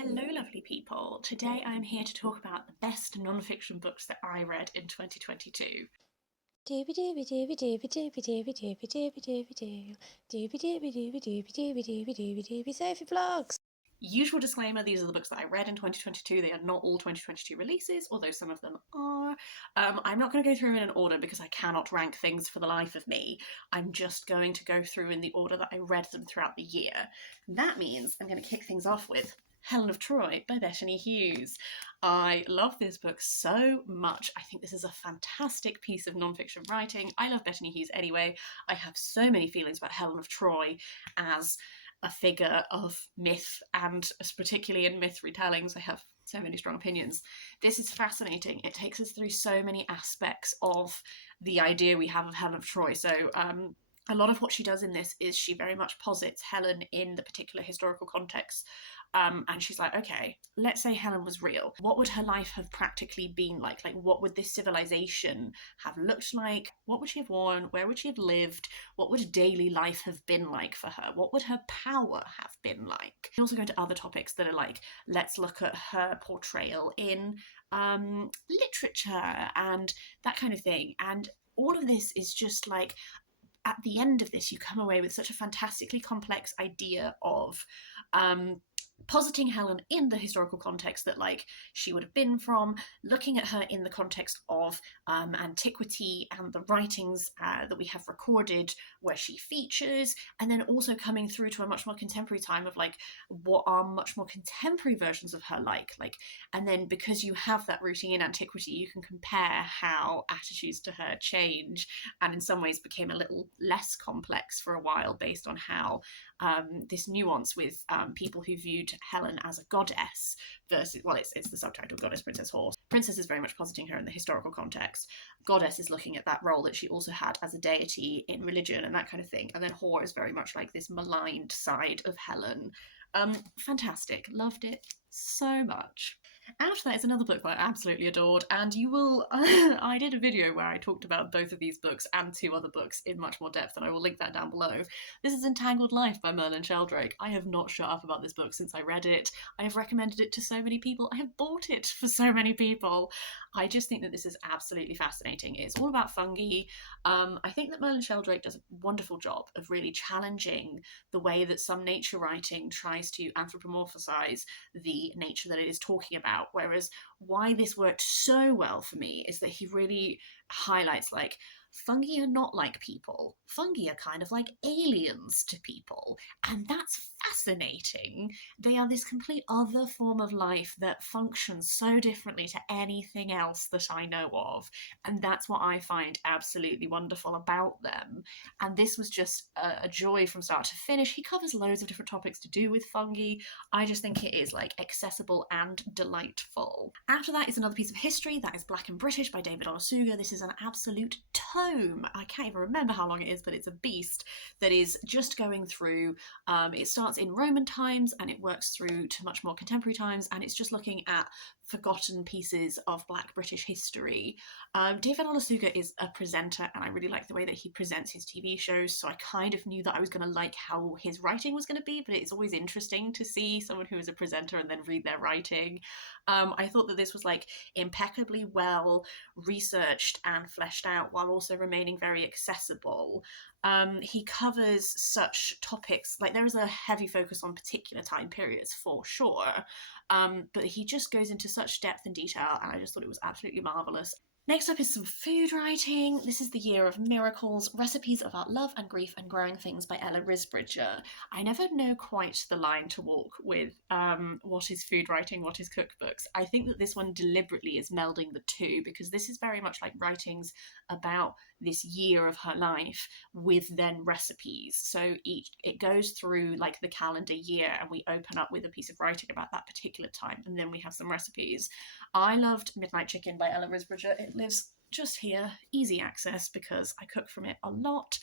Hello lovely people, today I'm here to talk about the best non-fiction books that I read in 2022. Doobie doobie doobie doobie doobie doobie doobie doobie doobie doo. Doobie doobie doobie doobie doobie doobie doobie doobie Sophie vlogs. Usual disclaimer, these are the books that I read in 2022. They are not all 2022 releases, although some of them are. I'm not going to go through in an order because I cannot rank things for the life of me. I'm just going to go through in the order that I read them throughout the year. That means I'm going to kick things off with Helen of Troy by Bettany Hughes. I love this book so much. I think this is a fantastic piece of non-fiction writing. I love Bettany Hughes anyway. I have so many feelings about Helen of Troy as a figure of myth, and particularly in myth retellings, I have so many strong opinions. This is fascinating. It takes us through so many aspects of the idea we have of Helen of Troy. So a lot of what she does in this is she very much posits Helen in the particular historical context. And she's like, okay, let's say Helen was real. What would her life have practically been like? Like, what would this civilization have looked like? What would she have worn? Where would she have lived? What would daily life have been like for her? What would her power have been like? We also go into other topics that are like, let's look at her portrayal in literature and that kind of thing. And all of this is just like, at the end of this, you come away with such a fantastically complex idea of positing Helen in the historical context that like she would have been from, looking at her in the context of antiquity and the writings that we have recorded where she features, and then also coming through to a much more contemporary time of like what are much more contemporary versions of her like, and then because you have that rooting in antiquity, you can compare how attitudes to her change and in some ways became a little less complex for a while based on how this nuance with people who viewed Helen as a goddess versus, well, it's the subtitle, Goddess, Princess, Horse. Princess is very much positing her in the historical context. Goddess is looking at that role that she also had as a deity in religion and that kind of thing. And then Whore is very much like this maligned side of Helen. Fantastic. Loved it so much. After that is another book that I absolutely adored, and you will I did a video where I talked about both of these books and two other books in much more depth, and I will link that down below. This is Entangled Life by Merlin Sheldrake. I have not shut up about this book since I read it. I have recommended it to so many people. I have bought it for so many people. I just think that this is absolutely fascinating. It's all about fungi. I think that Merlin Sheldrake does a wonderful job of really challenging the way that some nature writing tries to anthropomorphize the nature that it is talking about. Whereas why this worked so well for me is that he really highlights like fungi are not like people. Fungi are kind of like aliens to people, and that's fascinating. They are this complete other form of life that functions so differently to anything else that I know of, and that's what I find absolutely wonderful about them. And this was just a joy from start to finish. He covers loads of different topics to do with fungi. I just think it is like accessible and delightful. After that is another piece of history that is Black and British by David Olusoga. This is an absolute tome. I can't even remember how long it is, but it's a beast that is just going through. It starts in Roman times and it works through to much more contemporary times, and it's just looking at forgotten pieces of Black British history. David Olusoga is a presenter, and I really like the way that he presents his TV shows, so I kind of knew that I was going to like how his writing was going to be, but it's always interesting to see someone who is a presenter and then read their writing. I thought that this was like impeccably well researched and fleshed out while also remaining very accessible. He covers such topics, like there is a heavy focus on particular time periods for sure, but he just goes into such depth and detail, and I just thought it was absolutely marvellous. Next up is some food writing. This is The Year of Miracles, Recipes About Love and Grief and Growing Things by Risbridger. I never know quite the line to walk with what is food writing, what is cookbooks. I think that this one deliberately is melding the two, because this is very much like writings about this year of her life with then recipes. So it goes through like the calendar year, and we open up with a piece of writing about that particular time, and then we have some recipes. I loved Midnight Chicken by Risbridger. It lives just here, easy access, because I cook from it a lot.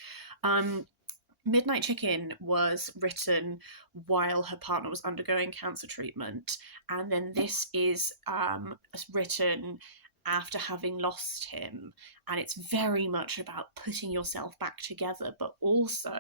Midnight Chicken was written while her partner was undergoing cancer treatment, and then this is written after having lost him. And it's very much about putting yourself back together, but also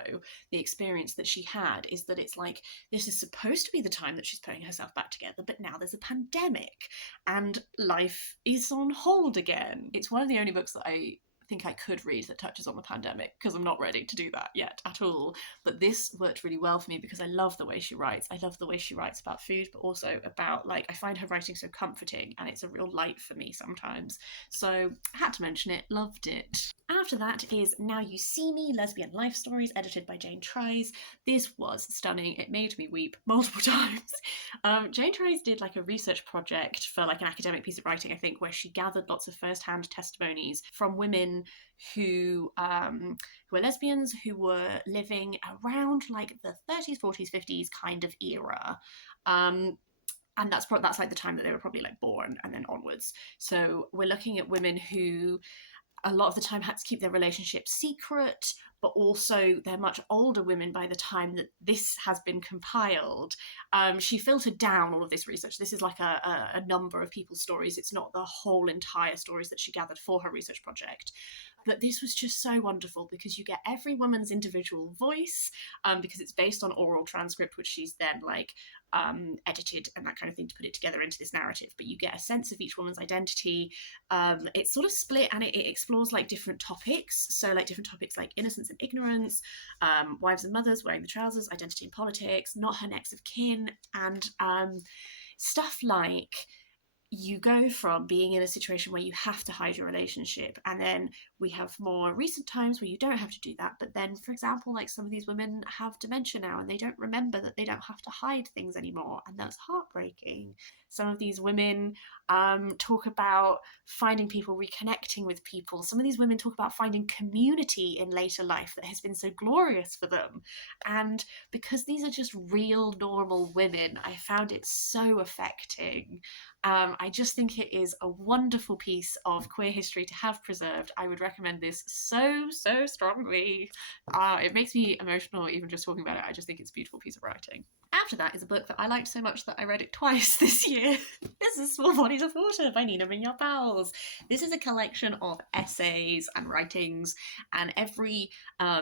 the experience that she had is that it's like, this is supposed to be the time that she's putting herself back together, but now there's a pandemic and life is on hold again. It's one of the only books that I think I could read that touches on the pandemic, because I'm not ready to do that yet at all. But this worked really well for me because I love the way she writes. I love the way she writes about food, but also about, like, I find her writing so comforting, and it's a real light for me sometimes. So I had to mention it, loved it. After that is Now You See Me, Lesbian Life Stories, edited by Jane Traies. This was stunning. It made me weep multiple times. Jane Traies did like a research project for like an academic piece of writing, I think, where she gathered lots of first-hand testimonies from women who were lesbians, who were living around like the 30s, 40s, 50s kind of era. And that's like the time that they were probably like born and then onwards. So we're looking at women who a lot of the time had to keep their relationship secret, but also they're much older women by the time that this has been compiled. She filtered down all of this research. This is like a number of people's stories. It's not the whole entire stories that she gathered for her research project. But this was just so wonderful because you get every woman's individual voice, because it's based on oral transcript, which she's then like edited and that kind of thing to put it together into this narrative. But you get a sense of each woman's identity. It's sort of split, and it explores like different topics. So like different topics like innocence and ignorance, wives and mothers, wearing the trousers, identity and politics, not her next of kin, and stuff like you go from being in a situation where you have to hide your relationship, and then we have more recent times where you don't have to do that. But then, for example, like some of these women have dementia now and they don't remember that they don't have to hide things anymore, and that's heartbreaking. Some of these women talk about finding people, reconnecting with people. Some of these women talk about finding community in later life that has been so glorious for them. And because these are just real, normal women, I found it so affecting. I just think it is a wonderful piece of queer history to have preserved. I would recommend this so, so strongly. It makes me emotional even just talking about it. I just think it's a beautiful piece of writing. After that is a book that I liked so much that I read it twice this year. This is Small Bodies of Water by Mingya Powles. This is a collection of essays and writings, and every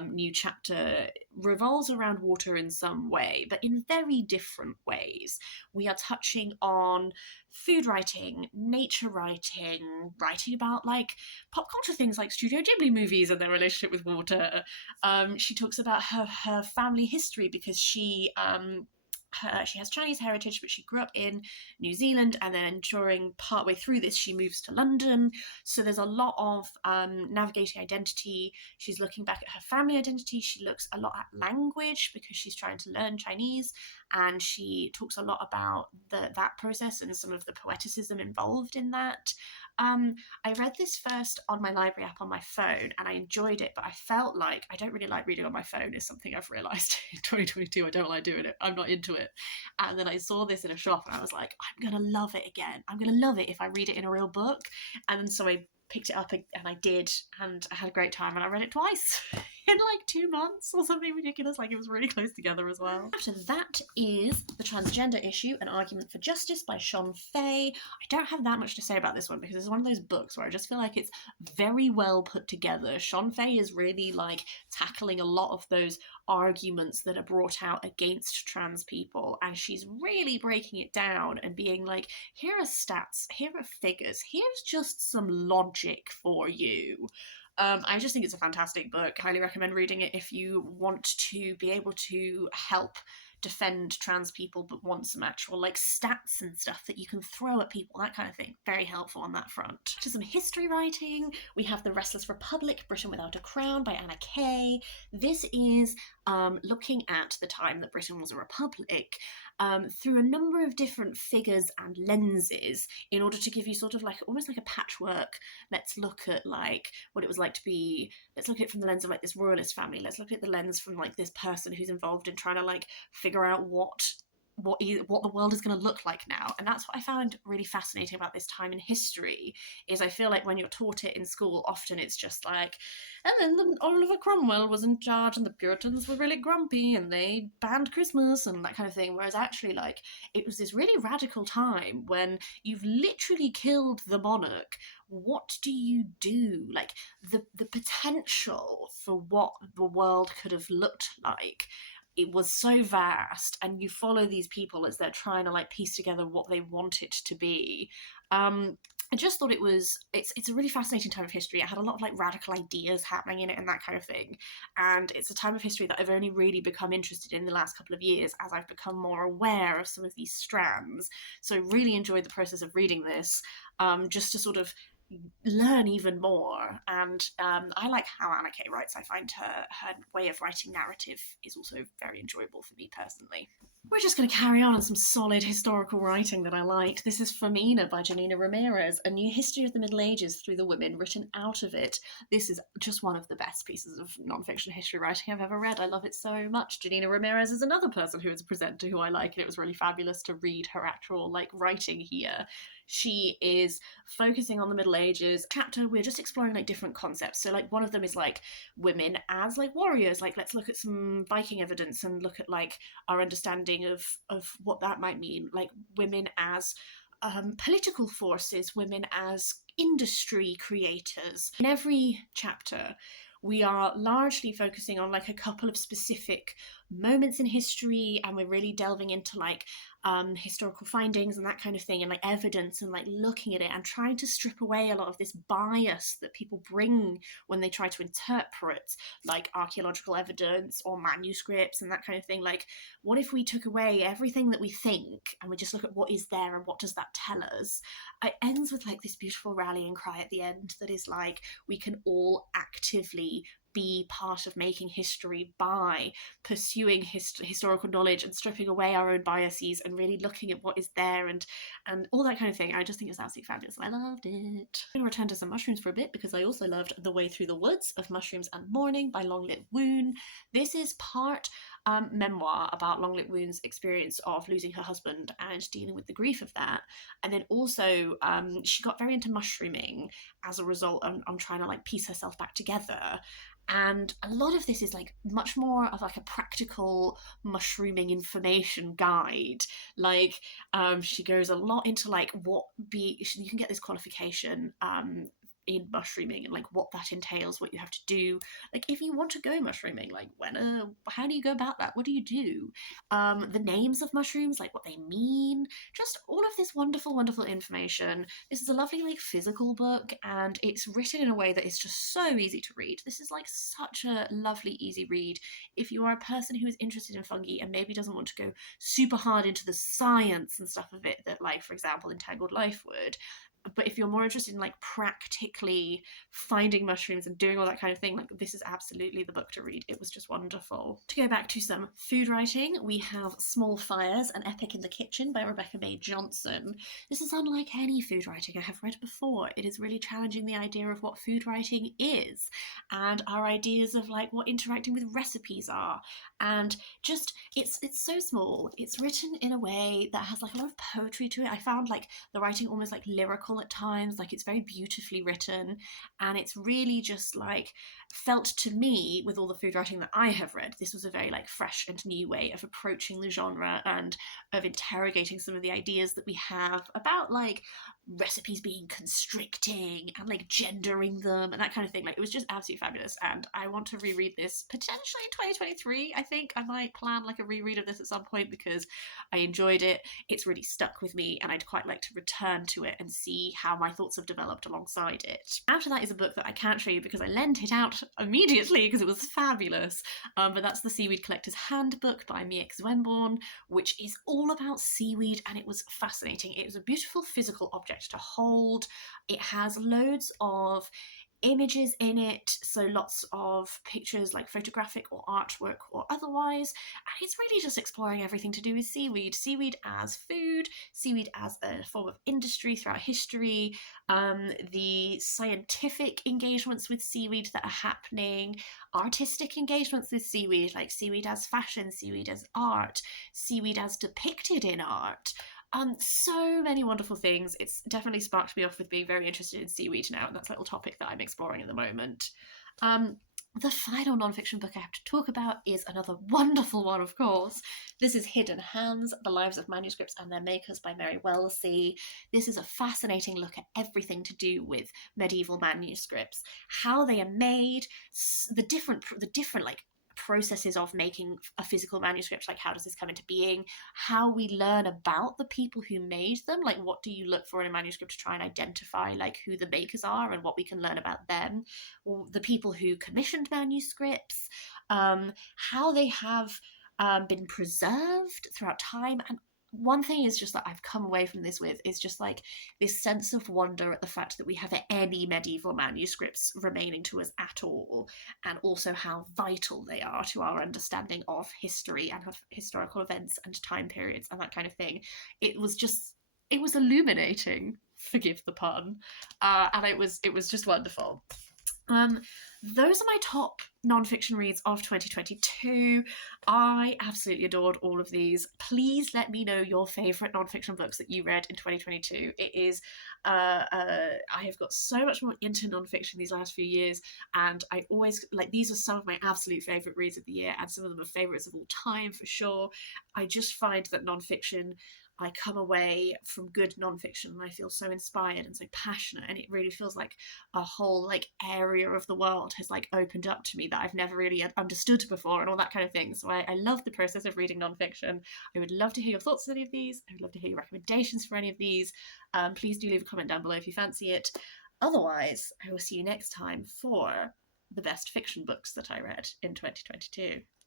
new chapter revolves around water in some way, but in very different ways. We are touching on food writing, nature writing, writing about like pop culture things like Studio Ghibli movies and their relationship with water. She talks about her family history because she has Chinese heritage, but she grew up in New Zealand, and then during partway through this, she moves to London. So there's a lot of navigating identity. She's looking back at her family identity. She looks a lot at language because she's trying to learn Chinese, and she talks a lot about that process and some of the poeticism involved in that. I read this first on my library app on my phone, and I enjoyed it, but I felt like I don't really like reading on my phone, is something I've realised in 2022. I don't like doing it. I'm not into it. And then I saw this in a shop and I was like, I'm going to love it again. I'm going to love it if I read it in a real book. And so I picked it up and I did, and I had a great time, and I read it twice in like 2 months or something ridiculous. Like, it was really close together as well. After that is The Transgender Issue, An Argument for Justice by Shon Faye. I don't have that much to say about this one because it's one of those books where I just feel like it's very well put together. Shon Faye is really like tackling a lot of those arguments that are brought out against trans people, and she's really breaking it down and being like, here are stats, here are figures, here's just some logic for you. I just think it's a fantastic book. Highly recommend reading it if you want to be able to help defend trans people but want some actual like stats and stuff that you can throw at people, that kind of thing. Very helpful on that front. To some history writing, we have The Restless Republic, Britain Without a Crown by Anna Keay. This is looking at the time that Britain was a republic through a number of different figures and lenses in order to give you sort of like almost like a patchwork. Let's look at like what it was like to be, let's look at it from the lens of like this royalist family, let's look at the lens from like this person who's involved in trying to like figure out what what the world is going to look like now. And that's what I found really fascinating about this time in history, is I feel like when you're taught it in school, often it's just like, and then Oliver Cromwell was in charge and the Puritans were really grumpy and they banned Christmas and that kind of thing. Whereas actually, like, it was this really radical time when you've literally killed the monarch. What do you do? Like, the potential for what the world could have looked like, it was so vast, and you follow these people as they're trying to like piece together what they want it to be. I just thought it's a really fascinating time of history. It had a lot of like radical ideas happening in it and that kind of thing. And it's a time of history that I've only really become interested in the last couple of years as I've become more aware of some of these strands. So I really enjoyed the process of reading this, just to sort of learn even more. And I like how Anna Kay writes. I find her way of writing narrative is also very enjoyable for me personally. We're just going to carry on some solid historical writing that I liked. This is Femina by Janaina Ramirez, a new history of the Middle Ages through the women written out of it. This is just one of the best pieces of non-fiction history writing I've ever read. I love it so much. Janaina Ramirez is another person who is a presenter who I like, and it was really fabulous to read her actual like writing here. She is focusing on the Middle Ages. Chapter, we're just exploring like different concepts. So like one of them is like women as like warriors. Like let's look at some Viking evidence and look at like our understanding of what that might mean. Like women as political forces, women as industry creators. In every chapter, we are largely focusing on like a couple of specific moments in history, and we're really delving into like historical findings and that kind of thing, and like evidence, and like looking at it and trying to strip away a lot of this bias that people bring when they try to interpret like archaeological evidence or manuscripts and that kind of thing. Like, what if we took away everything that we think and we just look at what is there and what does that tell us? It ends with like this beautiful rallying cry at the end that is like, we can all actively be part of making history by pursuing historical knowledge and stripping away our own biases and really looking at what is there, and all that kind of thing. I just think it's absolutely fabulous. I loved it. I'm going to return to some mushrooms for a bit because I also loved The Way Through the Woods of Mushrooms and Mourning by Litt Woon. This is part memoir about Litt Woon's experience of losing her husband and dealing with the grief of that. And then also she got very into mushrooming as a result on trying to like piece herself back together. And a lot of this is like much more of like a practical mushrooming information guide. Like she goes a lot into like you can get this qualification in mushrooming and like what that entails, what you have to do. Like if you want to go mushrooming, like how do you go about that? What do you do? The names of mushrooms, like what they mean, just all of this wonderful, wonderful information. This is a lovely like physical book, and it's written in a way that is just so easy to read. This is like such a lovely, easy read. If you are a person who is interested in fungi and maybe doesn't want to go super hard into the science and stuff of it that, like, for example, Entangled Life would, but if you're more interested in like practically finding mushrooms and doing all that kind of thing, like this is absolutely the book to read. It was just wonderful. To go back to some food writing, we have Small Fires, An Epic in the Kitchen by Rebecca May Johnson. This is unlike any food writing I have read before. It is really challenging the idea of what food writing is and our ideas of like what interacting with recipes are, and just it's so small. It's written in a way that has like a lot of poetry to it. I found like the writing almost like lyrical at times, like it's very beautifully written, and it's really just like felt to me, with all the food writing that I have read, this was a very like fresh and new way of approaching the genre and of interrogating some of the ideas that we have about like recipes being constricting and like gendering them and that kind of thing. Like it was just absolutely fabulous, and I want to reread this potentially in 2023. I think I might plan like a reread of this at some point because I enjoyed it. It's really stuck with me, and I'd quite like to return to it and see how my thoughts have developed alongside it. After that is a book that I can't show you because I lent it out immediately because it was fabulous, but that's the Seaweed Collector's Handbook by Miek Zwamborn, which is all about seaweed, and it was fascinating. It was a beautiful physical object to hold. It has loads of images in it, so lots of pictures, like photographic or artwork or otherwise. And it's really just exploring everything to do with seaweed, seaweed as food, seaweed as a form of industry throughout history, the scientific engagements with seaweed that are happening, artistic engagements with seaweed, like seaweed as fashion, seaweed as art, seaweed as depicted in art. So many wonderful things. It's definitely sparked me off with being very interested in seaweed now, and that's a little topic that I'm exploring at the moment. Um, the final nonfiction book I have to talk about is another wonderful one, of course. This is Hidden Hands, The Lives of Manuscripts and Their Makers by Mary Wellesley. This is a fascinating look at everything to do with medieval manuscripts, how they are made, the different like processes of making a physical manuscript, like how does this come into being, how we learn about the people who made them, like what do you look for in a manuscript to try and identify like who the makers are and what we can learn about them, or the people who commissioned manuscripts, how they have been preserved throughout time. And one thing is just that I've come away from this with is just like this sense of wonder at the fact that we have any medieval manuscripts remaining to us at all, and also how vital they are to our understanding of history and of historical events and time periods and that kind of thing. It was illuminating, forgive the pun, and it was just wonderful. Um, those are my top nonfiction reads of 2022. I absolutely adored all of these. Please let me know your favourite nonfiction books that you read in 2022. I have got so much more into nonfiction these last few years, and I always like these are some of my absolute favourite reads of the year, and some of them are favourites of all time for sure. I just find that nonfiction, I come away from good nonfiction and I feel so inspired and so passionate, and it really feels like a whole like area of the world has like opened up to me that I've never really understood before, and all that kind of thing. So I love the process of reading nonfiction. I would love to hear your thoughts on any of these. I would love to hear your recommendations for any of these. Please do leave a comment down below if you fancy it. Otherwise, I will see you next time for the best fiction books that I read in 2022.